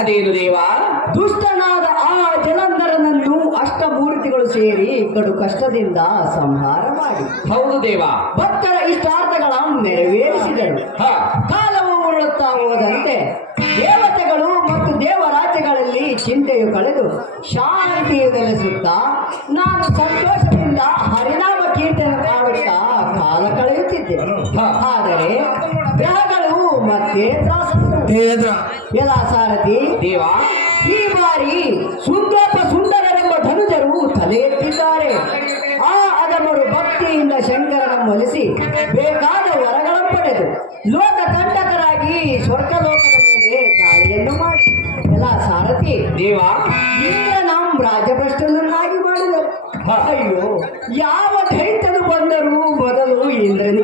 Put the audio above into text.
ಅದೇನು ದೇವ? ದುಷ್ಟನಾದ ಆ ಜಲಂಧರನನ್ನು ಅಷ್ಟಮೂರ್ತಿಗಳು ಸೇರಿ ಕಡು ಕಷ್ಟದಿಂದ ಸಂಹಾರ ಮಾಡಿ ಹೌದು ದೇವ. ಭಕ್ತರ ಇಷ್ಟಾರ್ಥಗಳ ನೆರವೇರಿಸಿದರು. ಕಾಲವು ಉರುಳುತ್ತಾ ಹೋದಂತೆ ದೇವತೆಗಳು ಮತ್ತು ದೇವರಾಜ್ಯಗಳಲ್ಲಿ ಚಿಂತೆಯು ಕಳೆದು ಶಾಂತಿಯು ನೆಲೆಸುತ್ತಾ ನಾನು ಸಂತೋಷದಿಂದ ಹರಿನಾಮ ಕೀರ್ತನೆ ಮಾಡುತ್ತಾ ಕಾಲ ಕಳೆಯುತ್ತಿದ್ದೆ. ಆದರೆ ಗ್ರಹಗಳು ಮತ್ತೆ ಎಲ್ಲ ಸಾರಥಿ ದೇವ, ಈ ಬಾರಿ ಸುಂದರರೆಂಬ ಧನುಜರು ತಲೆ ಎತ್ತಿದ್ದಾರೆ. ಆ ಅದಮರು ಭಕ್ತಿಯಿಂದ ಶಂಕರನ ಒಲಿಸಿ ಬೇಕಾದ ವರಗಳನ್ನು ಪಡೆದು ಲೋಕ ಕಂಟಕರಾಗಿ ಸ್ವರ್ಗಲೋಕದ ಮೇಲೆ ದಾಳಿಯನ್ನು ಮಾಡಿ ಎಲ್ಲ ಸಾರಥಿ ದೇವ, ಇಂದ್ರನಂ ರಾಜಭ್ರಷ್ಟನನ್ನಾಗಿ ಮಾಡಿದರು. ಅಯ್ಯೋ, ಯಾವ ದೈತ್ಯನು ಬಂದರೂ ಮೊದಲು ಇಂದ್ರನ